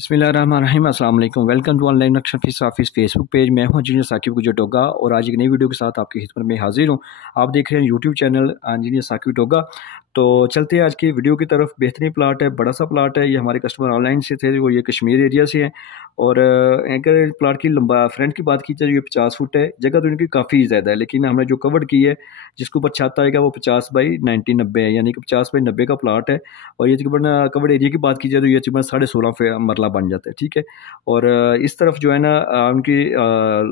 बिस्मिल्लाहिर्रहमानिर्रहीम अस्सलाम वालेकुम। वेलकम टू ऑनलाइन नक्शा फीस ऑफिस फेसबुक पेज। मैं हूं इंजीनियर साकिब गुजर डोगा और आज एक नई वीडियो के साथ आपकी खिदमत में हाजिर हूं। आप देख रहे हैं YouTube channel engineer Saqib Doga. तो चलते हैं आज की वीडियो की तरफ। बेहतरीन प्लाट है, बड़ा सा प्लाट है। ये हमारे कस्टमर ऑनलाइन से थे, वो ये कश्मीर एरिया से हैं। और अगर प्लाट की लंबा फ्रंट की बात की जाए, ये 50 फुट है। जगह तो इनकी काफ़ी ज़्यादा है, लेकिन हमने जो कवर्ड की है, जिसके ऊपर छत आएगा, वो 50 बाई 90 है, यानी कि 50 बाई 90 का प्लाट है। और ये तकरीबन कवर्ड एरिया की बात की जाए तो ये तकरीबन 16.5 मरला बन जाता है, ठीक है। और इस तरफ जो है ना उनकी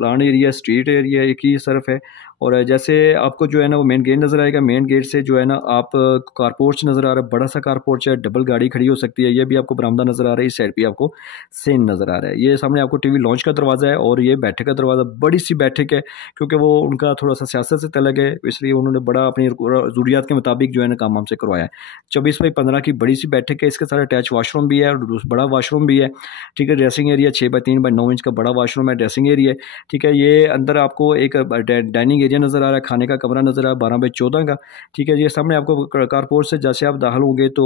लॉन एरिया, स्ट्रीट एरिया एक ही तरफ है। और जैसे आपको जो है ना वो मेन गेट नज़र आएगा। मेन गेट से जो है ना आप कारपोर्च नज़र आ रहा है, बड़ा सा कारपोर्च है, डबल गाड़ी खड़ी हो सकती है। ये भी आपको बरामदा नज़र आ रहा है। इस साइड भी आपको सेन नज़र आ रहा है। ये सामने आपको टीवी लॉन्च का दरवाज़ा है और ये बैठक का दरवाज़ा। बड़ी सी बैठक है, क्योंकि वो उनका थोड़ा सा सियासत से तलक है, इसलिए उन्होंने बड़ा अपनी ज़रूरियात के मुताबिक जो है ना काम हमसे करवाया है। 24 बाई 15 की बड़ी सी बैठक है। इसके साथ अटैच वाशरूम भी है और बड़ा वाशरूम भी है, ठीक है। Dressing area 6 by 3 by 9 inch का बड़ा वाशरूम है, ड्रेसिंग एरिया, ठीक है। ये अंदर आपको एक डाइनिंग एरिया नज़र आ रहा है, खाने का कमरा नज़र आ रहा है 12 बाई 14 का, ठीक है। ये सामने आपको कारपोर्ट से जैसे आप दाखिल होंगे तो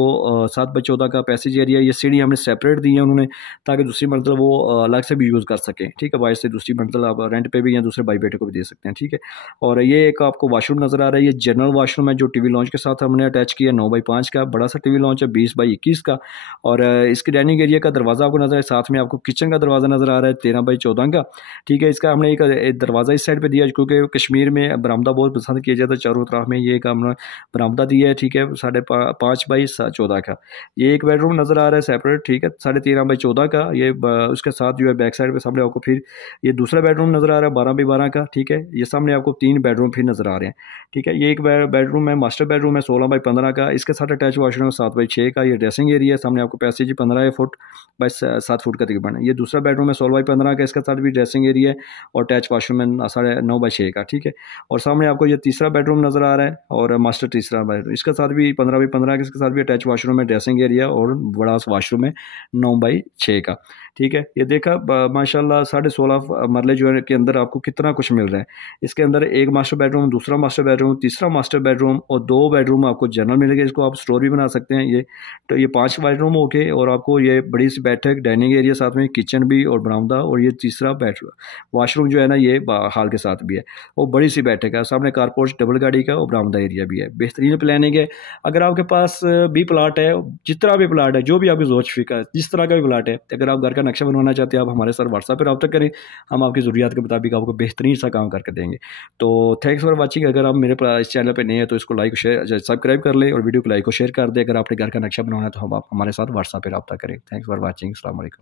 7 बाई 14 का पैसेज एरिया। ये सीढ़ी हमने सेपरेट दी है उन्होंने, ताकि दूसरी मंजिल वो अलग से भी यूज़ कर सकें, ठीक है। बाहर से दूसरी मंजिल आप रेंट पे भी या दूसरे भाई बेटे को भी दे सकते हैं, ठीक है। और ये एक आपको वाशरूम नज़र आ रहा है। ये जनरल वाशरूम है जो टीवी लॉन्च के साथ हमने अटैच किया। 9 बाई 5 का बड़ा सा टीवी लॉन्च है, 20 बाई 21 का। और इसके डाइनिंग एरिया का दरवाज़ा आपको नज़र है, साथ में आपको किचन का दरवाज़ा नज़र आ रहा है 13 बाई 14 का, ठीक है। इसका हमने एक दरवाज़ा इस साइड पे दिया, क्योंकि कश्मीर में बरामदा बहुत पसंद किया जाता है। चारों तरफ में ये एक हमने बरामदा दिया है, ठीक है, 5.5 बाई 14 का। ये एक बेडरूम नज़र आ रहा है सेपरेट, ठीक है, 13.5 बाई 14 का। ये उसके साथ जो है बैक साइड पे सामने आपको फिर ये दूसरा बेडरूम नज़र आ रहा है 12 बाई 12 का, ठीक है। ये सामने आपको 3 बेडरूम फिर नज़र आ रहे हैं, ठीक है। ये एक बेडरूम है, मास्टर बेडरूम है 16 बाई 15 का। इसके साथ अटैच वाशरूम है 7 बाई 6 का। ये ड्रेसिंग एरिया है, सामने आपको पैसेज 15 फुट बाई 7 फुट का तकरीबन है। ये दूसरा बेडरूम है 16 बाई 15 का, इसके साथ भी ड्रेसिंग एरिया है और अटैच वाशरूम है 9.5 बाई 6 का, ठीक है। और सामने आपको ये तीसरा बेडरूम नज़र आ रहा है और मास्टर तीसरा बेडरूम, इसके साथ भी 15 बाई 15 का। इसके साथ भी अटैच वाशरूम है, ड्रेसिंग एरिया और बड़ा वाशरूम है 9 बाई 6 का, ठीक है। ये देखा माशाल्लाह 16.5 मरले जो है के अंदर आपको कितना कुछ मिल रहा है। इसके अंदर एक मास्टर बेडरूम, दूसरा मास्टर बेडरूम, तीसरा मास्टर बेडरूम और 2 बेडरूम आपको जनरल मिलेंगे। इसको आप स्टोर भी बना सकते हैं। ये तो ये 5 बेडरूम हो गए और आपको ये बड़ी सी बैठक, डाइनिंग एरिया, साथ में किचन भी और बरामदा, और ये तीसरा बेडरूम वाशरूम जो है ना ये हाल के साथ भी है। वो बड़ी सी बैठक है, सामने कारपोर्च डबल गाड़ी का और बरामदा एरिया भी है। बेहतरीन प्लानिंग है। अगर आपके पास भी प्लाट है, जितना भी प्लाट है, जो भी आपकी सोच फिक्र है, जिस तरह का भी प्लाट है, अगर आप घर का नक्शा बनवाना चाहते हैं, आप हमारे साथ व्हाट्सएप पर रब्ता करें। हम आपकी ज़रूरियात के मुताबिक आपको बेहतरीन सा काम करके देंगे। तो थैंक्स फॉर वॉचिंग। अगर आप मेरे इस चैनल पर नए हैं तो इसको लाइक शेयर सब्सक्राइब कर लें और वीडियो को लाइक और शेयर कर दें। अगर आपने घर का नक्शा बनवाना है तो हम आप हमारे साथ व्हाट्सएप पर रब्ता करें। Thanks for watching. अस्सलाम वालेकुम।